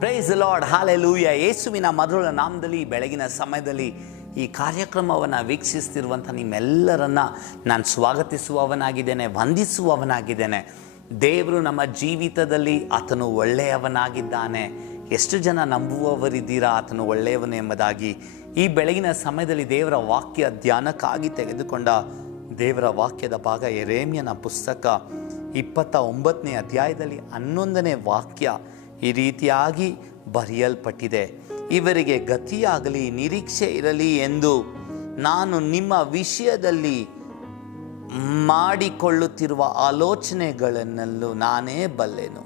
Price the lord, hallelujah. ಯೇಸುವಿನ ಮಧುರ ನಾಮದಲ್ಲಿ ಬೆಳಗಿನ ಸಮಯದಲ್ಲಿ ಈ ಕಾರ್ಯಕ್ರಮವನ್ನು ವೀಕ್ಷಿಸ್ತಿರುವಂಥ ನಿಮ್ಮೆಲ್ಲರನ್ನ ನಾನು ಸ್ವಾಗತಿಸುವವನಾಗಿದ್ದೇನೆ, ವಂದಿಸುವವನಾಗಿದ್ದೇನೆ. ದೇವರು ನಮ್ಮ ಜೀವಿತದಲ್ಲಿ ಆತನು ಒಳ್ಳೆಯವನಾಗಿದ್ದಾನೆ. ಎಷ್ಟು ಜನ ನಂಬುವವರಿದ್ದೀರಾ ಆತನು ಒಳ್ಳೆಯವನು ಎಂಬುದಾಗಿ? ಈ ಬೆಳಗಿನ ಸಮಯದಲ್ಲಿ ದೇವರ ವಾಕ್ಯ ಧ್ಯಾನಕ್ಕಾಗಿ ತೆಗೆದುಕೊಂಡ ದೇವರ ವಾಕ್ಯದ ಭಾಗ ಯೆರೆಮೀಯನ ಪುಸ್ತಕ 29ನೇ ಅಧ್ಯಾಯದಲ್ಲಿ 11ನೇ ವಾಕ್ಯ ಈ ರೀತಿಯಾಗಿ ಬರೆಯಲ್ಪಟ್ಟಿದೆ. ಇವರಿಗೆ ಗತಿಯಾಗಲಿ, ನಿರೀಕ್ಷೆ ಇರಲಿ ಎಂದು ನಾನು ನಿಮ್ಮ ವಿಷಯದಲ್ಲಿ ಮಾಡಿಕೊಳ್ಳುತ್ತಿರುವ ಆಲೋಚನೆಗಳನ್ನೆಲ್ಲೂ ನಾನೇ ಬಲ್ಲೆನು.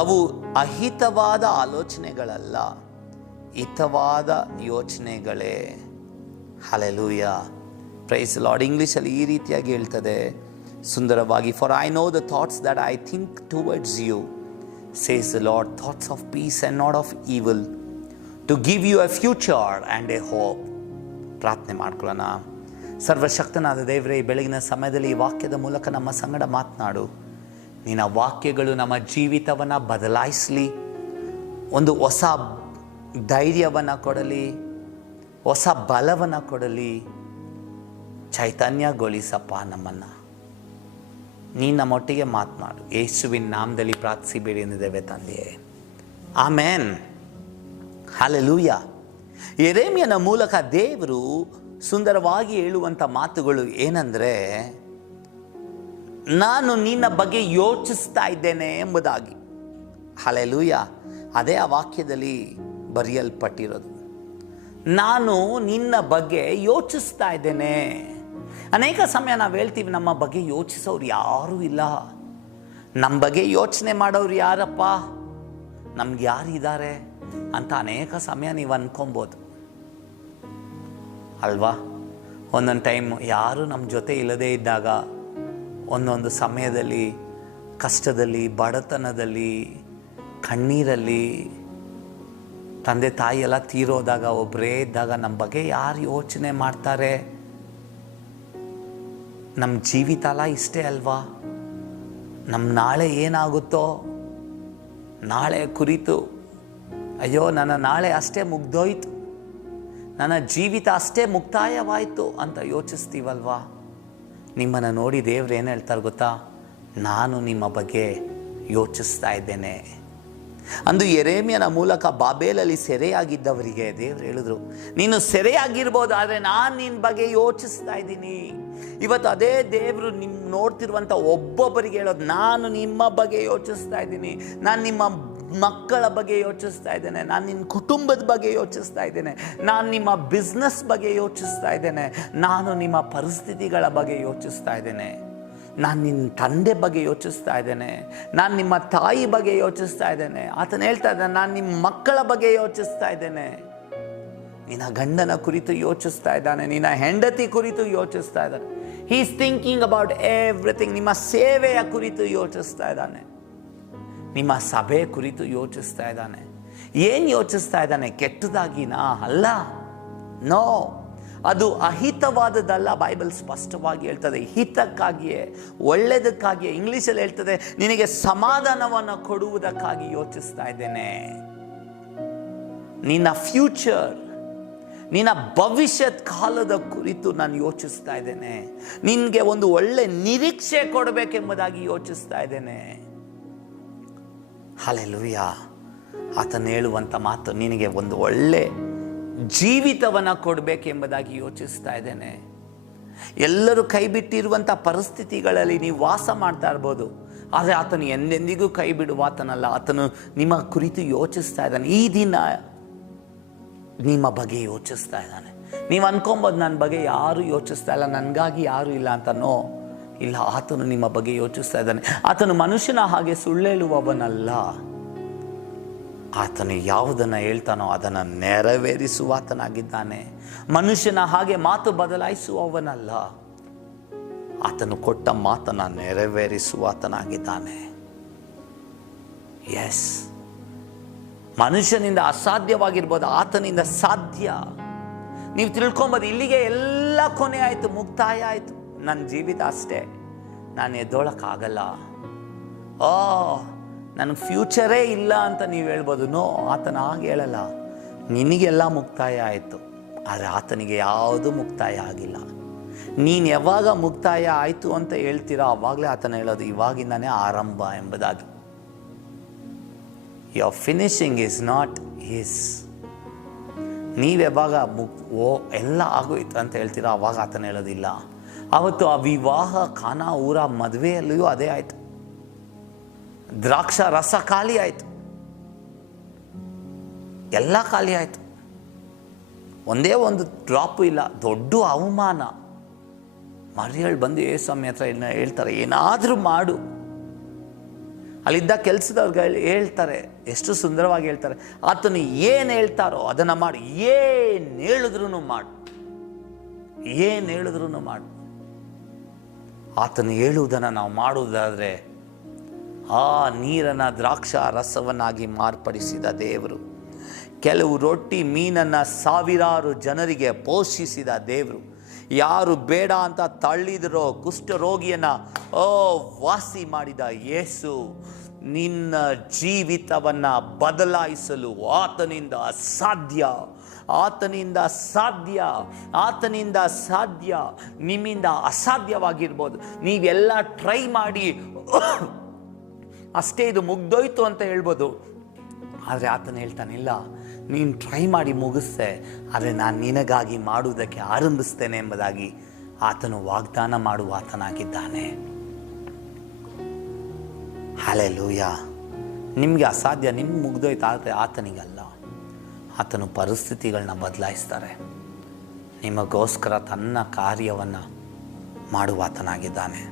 ಅವು ಅಹಿತವಾದ ಆಲೋಚನೆಗಳಲ್ಲ, ಹಿತವಾದ ಯೋಚನೆಗಳೇ. Hallelujah, price lord. ಇಂಗ್ಲೀಷಲ್ಲಿ ಈ ರೀತಿಯಾಗಿ ಹೇಳ್ತದೆ ಸುಂದರವಾಗಿ, for I know the thoughts that I think towards you, says the Lord, thoughts of peace and not of evil, to give you a future and a hope. ಪ್ರಾರ್ಥನೆ ಮಾಡ್ಕೊಳ್ಳೋಣ. ಸರ್ವಶಕ್ತನಾದ ದೇವರೇ, ಈ ಬೆಳಗಿನ ಸಮಯದಲ್ಲಿ ಈ ವಾಕ್ಯದ ಮೂಲಕ ನಮ್ಮ ಸಂಗಡ ಮಾತನಾಡು. ನಿನ್ನ ವಾಕ್ಯಗಳು ನಮ್ಮ ಜೀವಿತವನ್ನು ಬದಲಾಯಿಸಲಿ, ಒಂದು ಹೊಸ ಧೈರ್ಯವನ್ನು ಕೊಡಲಿ, ಹೊಸ ಬಲವನ್ನು ಕೊಡಲಿ. ಚೈತನ್ಯಗೊಳಿಸಪ್ಪ ನಮ್ಮನ್ನು. ನೀನು ನಮ್ಮೊಟ್ಟಿಗೆ ಮಾತನಾಡು. ಯೇಸುವಿನ ನಾಮದಲ್ಲಿ ಪ್ರಾರ್ಥಿಸಿಬೇಡಿ ಎಂದಿದ್ದೇವೆ ತಂದೆಯೇ, ಆಮೇನ್. ಹಲ್ಲೆಲೂಯಾ. ಯೆರೆಮೀಯನ ಮೂಲಕ ದೇವರು ಸುಂದರವಾಗಿ ಹೇಳುವಂಥ ಮಾತುಗಳು ಏನಂದರೆ, ನಾನು ನಿನ್ನ ಬಗ್ಗೆ ಯೋಚಿಸ್ತಾ ಇದ್ದೇನೆ ಎಂಬುದಾಗಿ. ಹಲ್ಲೆಲೂಯಾ. ಅದೇ ಆ ವಾಕ್ಯದಲ್ಲಿ ಬರೆಯಲ್ಪಟ್ಟಿರೋದು. ನಾನು ನಿನ್ನ ಬಗ್ಗೆ ಯೋಚಿಸ್ತಾ ಇದ್ದೇನೆ. ಅನೇಕ ಸಮಯ ನಾವು ಹೇಳ್ತೀವಿ, ನಮ್ಮ ಬಗ್ಗೆ ಯೋಚಿಸೋರು ಯಾರೂ ಇಲ್ಲ, ನಮ್ಮ ಬಗ್ಗೆ ಯೋಚನೆ ಮಾಡೋರು ಯಾರಪ್ಪ, ನಮ್ಗೆ ಯಾರಿದ್ದಾರೆ ಅಂತ ಅನೇಕ ಸಮಯ ನೀವು ಅಂದ್ಕೊಬೋದು ಅಲ್ವಾ? ಒಂದೊಂದು ಟೈಮ್ ಯಾರು ನಮ್ಮ ಜೊತೆ ಇಲ್ಲದೇ ಇದ್ದಾಗ, ಒಂದೊಂದು ಸಮಯದಲ್ಲಿ ಕಷ್ಟದಲ್ಲಿ, ಬಡತನದಲ್ಲಿ, ಕಣ್ಣೀರಲ್ಲಿ, ತಂದೆ ತಾಯಿ ಎಲ್ಲ ತೀರೋದಾಗ, ಒಬ್ಬರೇ ಇದ್ದಾಗ ನಮ್ಮ ಬಗ್ಗೆ ಯಾರು ಯೋಚನೆ ಮಾಡ್ತಾರೆ? ನಮ್ಮ ಜೀವಿತ ಅಲ್ಲ ಇಷ್ಟೇ ಅಲ್ವಾ? ನಮ್ಮ ನಾಳೆ ಏನಾಗುತ್ತೋ, ನಾಳೆ ಕುರಿತು ಅಯ್ಯೋ ನನ್ನ ನಾಳೆ ಅಷ್ಟೇ ಮುಗ್ದೋಯ್ತು, ನನ್ನ ಜೀವಿತ ಅಷ್ಟೇ ಮುಕ್ತಾಯವಾಯಿತು ಅಂತ ಯೋಚಿಸ್ತೀವಲ್ವಾ? ನಿಮ್ಮನ್ನು ನೋಡಿ ದೇವ್ರು ಏನು ಹೇಳ್ತಾರೆ ಗೊತ್ತಾ? ನಾನು ನಿಮ್ಮ ಬಗ್ಗೆ ಯೋಚಿಸ್ತಾ ಇದ್ದೇನೆ. ಅಂದು ಯೆರೆಮೀಯನ ಮೂಲಕ ಬಾಬೇಲಲ್ಲಿ ಸೆರೆಯಾಗಿದ್ದವರಿಗೆ ದೇವ್ರು ಹೇಳಿದ್ರು, ನೀನು ಸೆರೆಯಾಗಿರ್ಬೋದು, ಆದರೆ ನಾನು ನಿನ್ನ ಬಗ್ಗೆ ಯೋಚಿಸ್ತಾ ಇದ್ದೀನಿ. ಇವತ್ತು ಅದೇ ದೇವರು ನಿಮ್ಮ ನೋಡ್ತಿರುವಂಥ ಒಬ್ಬೊಬ್ಬರಿಗೆ ಹೇಳೋದು, ನಾನು ನಿಮ್ಮ ಬಗ್ಗೆ ಯೋಚಿಸ್ತಾ ಇದ್ದೀನಿ, ನಾನು ನಿಮ್ಮ ಮಕ್ಕಳ ಬಗ್ಗೆ ಯೋಚಿಸ್ತಾ ಇದ್ದೇನೆ, ನಾನು ನಿನ್ನ ಕುಟುಂಬದ ಬಗ್ಗೆ ಯೋಚಿಸ್ತಾ ಇದ್ದೇನೆ, ನಾನು ನಿಮ್ಮ ಬಿಸ್ನೆಸ್ ಬಗ್ಗೆ ಯೋಚಿಸ್ತಾ ಇದ್ದೇನೆ, ನಾನು ನಿಮ್ಮ ಪರಿಸ್ಥಿತಿಗಳ ಬಗ್ಗೆ ಯೋಚಿಸ್ತಾ ಇದ್ದೇನೆ, ನಾನು ನಿನ್ನ ತಂದೆ ಬಗ್ಗೆ ಯೋಚಿಸ್ತಾ ಇದ್ದೇನೆ, ನಾನು ನಿಮ್ಮ ತಾಯಿ ಬಗ್ಗೆ ಯೋಚಿಸ್ತಾ ಇದ್ದೇನೆ. ಆತನು ಹೇಳ್ತಾ ಇದ್ದಾನೆ, ನಾನು ನಿಮ್ಮ ಮಕ್ಕಳ ಬಗ್ಗೆ ಯೋಚಿಸ್ತಾ ಇದ್ದೇನೆ. ನಿನ್ನ ಗಂಡನ ಕುರಿತು ಯೋಚಿಸ್ತಾ ಇದ್ದಾನೆ, ನಿನ್ನ ಹೆಂಡತಿ ಕುರಿತು ಯೋಚಿಸ್ತಾ ಇದ್ದಾನೆ. He is thinking about everything. ನಿಮ್ಮ ಸೇವೆಯ ಕುರಿತು ಯೋಚಿಸ್ತಾ ಇದ್ದಾನೆ, ನಿಮ್ಮ ಸಭೆ ಕುರಿತು ಯೋಚಿಸ್ತಾ ಇದ್ದಾನೆ. ಏನು ಯೋಚಿಸ್ತಾ ಇದ್ದಾನೆ? ಕೆಟ್ಟದಾಗಿನಾ? ಅಲ್ಲ, ನೋ, ಅದು ಅಹಿತವಾದದ್ದಲ್ಲ. ಬೈಬಲ್ ಸ್ಪಷ್ಟವಾಗಿ ಹೇಳ್ತದೆ, ಹಿತಕ್ಕಾಗಿಯೇ, ಒಳ್ಳೆಯದಕ್ಕಾಗಿಯೇ. ಇಂಗ್ಲೀಷಲ್ಲಿ ಹೇಳ್ತದೆ, ನಿನಗೆ ಸಮಾಧಾನವನ್ನು ಕೊಡುವುದಕ್ಕಾಗಿ ಯೋಚಿಸ್ತಾ ಇದ್ದೇನೆ. ನಿನ್ನ ಫ್ಯೂಚರ್, ನಿನ್ನ ಭವಿಷ್ಯತ್ ಕಾಲದ ಕುರಿತು ನಾನು ಯೋಚಿಸ್ತಾ ಇದ್ದೇನೆ. ನಿನಗೆ ಒಂದು ಒಳ್ಳೆ ನಿರೀಕ್ಷೆ ಕೊಡಬೇಕೆಂಬುದಾಗಿ ಯೋಚಿಸ್ತಾ ಇದ್ದೇನೆ. ಹಲ್ಲೆಲೂಯಾ. ಆತನು ಹೇಳುವಂಥ ಮಾತು, ನಿನಗೆ ಒಂದು ಒಳ್ಳೆ ಜೀವಿತವನ್ನು ಕೊಡಬೇಕೆಂಬುದಾಗಿ ಯೋಚಿಸ್ತಾ ಇದ್ದೇನೆ. ಎಲ್ಲರೂ ಕೈ ಬಿಟ್ಟಿರುವಂಥ ಪರಿಸ್ಥಿತಿಗಳಲ್ಲಿ ನೀವು ವಾಸ ಮಾಡ್ತಾ ಇರ್ಬೋದು, ಆದರೆ ಆತನು ಎಂದೆಂದಿಗೂ ಕೈ ಬಿಡುವ ಆತನಲ್ಲ. ಆತನು ನಿಮ್ಮ ಕುರಿತು ಯೋಚಿಸ್ತಾ ಇದ್ದಾನೆ. ಈ ದಿನ ನಿಮ್ಮ ಬಗ್ಗೆ ಯೋಚಿಸ್ತಾ ಇದ್ದಾನೆ. ನೀವು ಅನ್ಕೊಬೋದು, ನನ್ನ ಬಗ್ಗೆ ಯಾರು ಯೋಚಿಸ್ತಾ ಇಲ್ಲ, ನನಗಾಗಿ ಯಾರು ಇಲ್ಲ ಅಂತನೋ. ಇಲ್ಲ, ಆತನು ನಿಮ್ಮ ಬಗ್ಗೆ ಯೋಚಿಸ್ತಾ ಇದ್ದಾನೆ. ಆತನು ಮನುಷ್ಯನ ಹಾಗೆ ಸುಳ್ಳೇಳುವವನಲ್ಲ. ಆತನು ಯಾವುದನ್ನು ಹೇಳ್ತಾನೋ ಅದನ್ನು ನೆರವೇರಿಸುವಾತನಾಗಿದ್ದಾನೆ. ಮನುಷ್ಯನ ಹಾಗೆ ಮಾತು ಬದಲಾಯಿಸುವವನಲ್ಲ. ಆತನು ಕೊಟ್ಟ ಮಾತನ್ನು ನೆರವೇರಿಸುವಾತನಾಗಿದ್ದಾನೆ. ಎಸ್, ಮನುಷ್ಯನಿಂದ ಅಸಾಧ್ಯವಾಗಿರ್ಬೋದು, ಆತನಿಂದ ಸಾಧ್ಯ. ನೀವು ತಿಳ್ಕೊಬೋದು, ಇಲ್ಲಿಗೆ ಎಲ್ಲ ಕೊನೆ ಆಯಿತು, ಮುಕ್ತಾಯ ಆಯಿತು, ನನ್ನ ಜೀವಿತ ಅಷ್ಟೇ, ನಾನು ಎದ್ದೋಳಕ್ಕಾಗಲ್ಲ. ನನಗೆ ಫ್ಯೂಚರೇ ಇಲ್ಲ ಅಂತ ನೀವು ಹೇಳ್ಬೋದು. ನೋ, ಆತನ ಹಾಗೆ ಹೇಳಲ್ಲ. ನಿನಗೆಲ್ಲ ಮುಕ್ತಾಯ ಆಯಿತು, ಆದರೆ ಆತನಿಗೆ ಯಾವುದೂ ಮುಕ್ತಾಯ ಆಗಿಲ್ಲ. ನೀನು ಯಾವಾಗ ಮುಕ್ತಾಯ ಆಯಿತು ಅಂತ ಹೇಳ್ತೀರೋ ಆವಾಗಲೇ ಆತನ ಹೇಳೋದು ಇವಾಗಿಂದನೇ ಆರಂಭ ಎಂಬುದಾಗಿ. Your finishing his not his. ನೀವು ಯಾವಾಗ ಎಲ್ಲ ಆಗೋಯ್ತು ಅಂತ ಹೇಳ್ತೀರೋ ಆವಾಗ ಆತನ ಹೇಳೋದಿಲ್ಲ. ಅವತ್ತು ಆ ವಿವಾಹ ಕಾನಾ ಊರ ಮದುವೆಯಲ್ಲಿಯೂ ಅದೇ ಆಯಿತು. ದ್ರಾಕ್ಷ ರಸ ಖಾಲಿ ಆಯಿತು, ಎಲ್ಲ ಖಾಲಿ ಆಯಿತು, ಒಂದೇ ಒಂದು ಡ್ರಾಪು ಇಲ್ಲ. ದೊಡ್ಡ ಅವಮಾನ. ಮರಿಯಳು ಬಂದು ಯೇಸುಸ್ವಾಮಿ ಹತ್ರ ಹೇಳ್ತಾರೆ, ಏನಾದರೂ ಮಾಡು. ಅಲ್ಲಿದ್ದ ಕೆಲಸದವ್ರಿಗೆ ಹೇಳ್ತಾರೆ, ಎಷ್ಟು ಸುಂದರವಾಗಿ ಹೇಳ್ತಾರೆ, ಆತನು ಏನು ಹೇಳ್ತಾರೋ ಅದನ್ನು ಮಾಡು, ಏನು ಹೇಳಿದ್ರೂ ಮಾಡು, ಏನು ಹೇಳಿದ್ರೂ ಮಾಡು. ಆತನು ಹೇಳುವುದನ್ನು ನಾವು ಮಾಡುವುದಾದರೆ ಆ ನೀರನ್ನು ದ್ರಾಕ್ಷ ರಸವನ್ನಾಗಿ ಮಾರ್ಪಡಿಸಿದ ದೇವರು, ಕೆಲವು ರೊಟ್ಟಿ ಮೀನನ್ನು ಸಾವಿರಾರು ಜನರಿಗೆ ಪೋಷಿಸಿದ ದೇವರು, ಯಾರು ಬೇಡ ಅಂತ ತಳ್ಳಿದರೋ ಕುಷ್ಠರೋಗಿಯನ್ನು ವಾಸಿ ಮಾಡಿದ ಯೇಸು, ನಿನ್ನ ಜೀವಿತವನ್ನು ಬದಲಾಯಿಸಲು ಆತನಿಂದ ಸಾಧ್ಯ, ಆತನಿಂದ ಸಾಧ್ಯ, ಆತನಿಂದ ಸಾಧ್ಯ. ನಿಮ್ಮಿಂದ ಅಸಾಧ್ಯವಾಗಿರ್ಬೋದು. ನೀವೆಲ್ಲ ಟ್ರೈ ಮಾಡಿ ಅಷ್ಟೇ ಇದು ಮುಗ್ದೋಯ್ತು ಅಂತ ಹೇಳ್ಬೋದು, ಆದರೆ ಆತನು ಹೇಳ್ತಾನಿಲ್ಲ, ನೀನು ಟ್ರೈ ಮಾಡಿ ಮುಗಿಸ್ತೆ, ಆದರೆ ನಾನು ನಿನಗಾಗಿ ಮಾಡುವುದಕ್ಕೆ ಆರಂಭಿಸ್ತೇನೆ ಎಂಬುದಾಗಿ ಆತನು ವಾಗ್ದಾನ ಮಾಡುವ ಆತನಾಗಿದ್ದಾನೆ. ಹಲ್ಲೆಲೂಯಾ. ನಿಮಗೆ ಅಸಾಧ್ಯ, ನಿಮ್ಗೆ ಮುಗ್ದೋಯ್ತು, ಆದರೆ ಆತನಿಗಲ್ಲ. ಆತನು ಪರಿಸ್ಥಿತಿಗಳನ್ನ ಬದಲಾಯಿಸ್ತಾರೆ, ನಿಮಗೋಸ್ಕರ ತನ್ನ ಕಾರ್ಯವನ್ನು ಮಾಡುವ ಆತನಾಗಿದ್ದಾನೆ.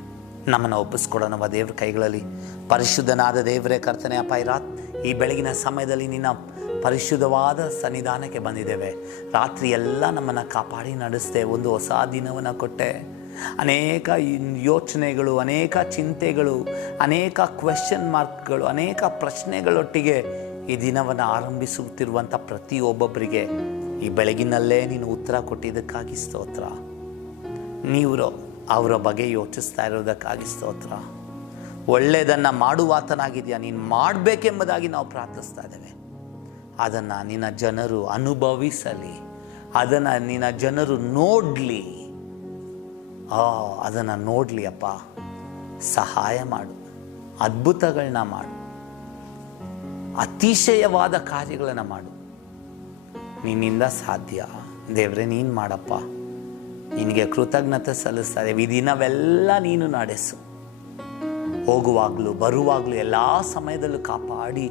ನಮ್ಮನ್ನು ಒಪ್ಪಿಸ್ಕೊಡೋಣ ದೇವ್ರ ಕೈಗಳಲ್ಲಿ. ಪರಿಶುದ್ಧನಾದ ದೇವರೇ, ಕರ್ತನೆ ಅಪ್ಪ, ಈ ಬೆಳಗಿನ ಸಮಯದಲ್ಲಿ ನಿನ್ನ ಪರಿಶುದ್ಧವಾದ ಸನ್ನಿಧಾನಕ್ಕೆ ಬಂದಿದ್ದೇವೆ. ರಾತ್ರಿ ಎಲ್ಲ ನಮ್ಮನ್ನು ಕಾಪಾಡಿ ನಡೆಸ್ದೆ, ಒಂದು ಹೊಸ ದಿನವನ್ನು ಕೊಟ್ಟೆ. ಅನೇಕ ಯೋಚನೆಗಳು, ಅನೇಕ ಚಿಂತೆಗಳು, ಅನೇಕ ಕ್ವೆಶ್ಚನ್ ಮಾರ್ಕ್ಗಳು, ಅನೇಕ ಪ್ರಶ್ನೆಗಳೊಟ್ಟಿಗೆ ಈ ದಿನವನ್ನು ಆರಂಭಿಸುತ್ತಿರುವಂಥ ಪ್ರತಿಯೊಬ್ಬೊಬ್ಬರಿಗೆ ಈ ಬೆಳಗಿನಲ್ಲೇ ನೀನು ಉತ್ತರ ಕೊಟ್ಟಿದ್ದಕ್ಕಾಗಿ ಸ್ತೋತ್ರ. ನೀವು ಅವರ ಬಗ್ಗೆ ಯೋಚಿಸ್ತಾ ಇರೋದಕ್ಕಾಗಿ ಸ್ತೋತ್ರ. ಒಳ್ಳೆಯದನ್ನು ಮಾಡುವಾತನಾಗಿದೆಯಾ, ನೀನು ಮಾಡಬೇಕೆಂಬುದಾಗಿ ನಾವು ಪ್ರಾರ್ಥಿಸ್ತಾ ಇದ್ದೇವೆ. ಅದನ್ನು ನಿನ್ನ ಜನರು ಅನುಭವಿಸಲಿ, ಅದನ್ನು ನಿನ್ನ ಜನರು ನೋಡಲಿ, ಅದನ್ನು ನೋಡಲಿ ಅಪ್ಪ. ಸಹಾಯ ಮಾಡು, ಅದ್ಭುತಗಳನ್ನ ಮಾಡು, ಅತಿಶಯವಾದ ಕಾರ್ಯಗಳನ್ನು ಮಾಡು. ನಿನ್ನಿಂದ ಸಾಧ್ಯ ದೇವರೇ, ನೀನು ಮಾಡಪ್ಪ. ನಿನಗೆ ಕೃತಜ್ಞತೆ ಸಲ್ಲಿಸ್ತಾ ಇದ್ದೇವೆ. ಈ ದಿನವೆಲ್ಲ ನೀನು ನಡೆಸು, ಹೋಗುವಾಗಲೂ ಬರುವಾಗಲೂ ಎಲ್ಲ ಸಮಯದಲ್ಲೂ ಕಾಪಾಡಿ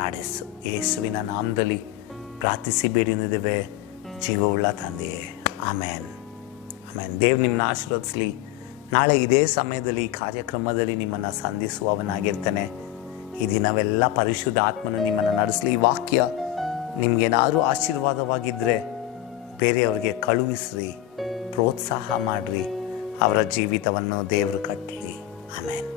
ನಡೆಸು. ಯೇಸುವಿನ ನಾಮದಲ್ಲಿ ಪ್ರಾರ್ಥಿಸಿ ಬೇಡಿದ್ದೇವೆ ಜೀವವುಳ್ಳ ತಂದೆಯೇ, ಆಮೇನ್, ಆಮೇನ್. ದೇವ್ರು ನಿಮ್ಮನ್ನ ಆಶೀರ್ವದಿಸಲಿ. ನಾಳೆ ಇದೇ ಸಮಯದಲ್ಲಿ ಈ ಕಾರ್ಯಕ್ರಮದಲ್ಲಿ ನಿಮ್ಮನ್ನು ಸಂಧಿಸುವವನಾಗಿರ್ತಾನೆ. ಈ ದಿನವೆಲ್ಲ ಪರಿಶುದ್ಧ ಆತ್ಮನು ನಿಮ್ಮನ್ನು ನಡೆಸಲಿ. ಈ ವಾಕ್ಯ ನಿಮಗೇನಾದರೂ ಆಶೀರ್ವಾದವಾಗಿದ್ದರೆ ಬೇರೆಯವ್ರಿಗೆ ಕಳುಹಿಸ್ರಿ, ಪ್ರೋತ್ಸಾಹ ಮಾಡಿರಿ. ಅವರ ಜೀವಿತವನ್ನು ದೇವರು ಕಟ್ಟಲಿ. ಆಮೇನ್.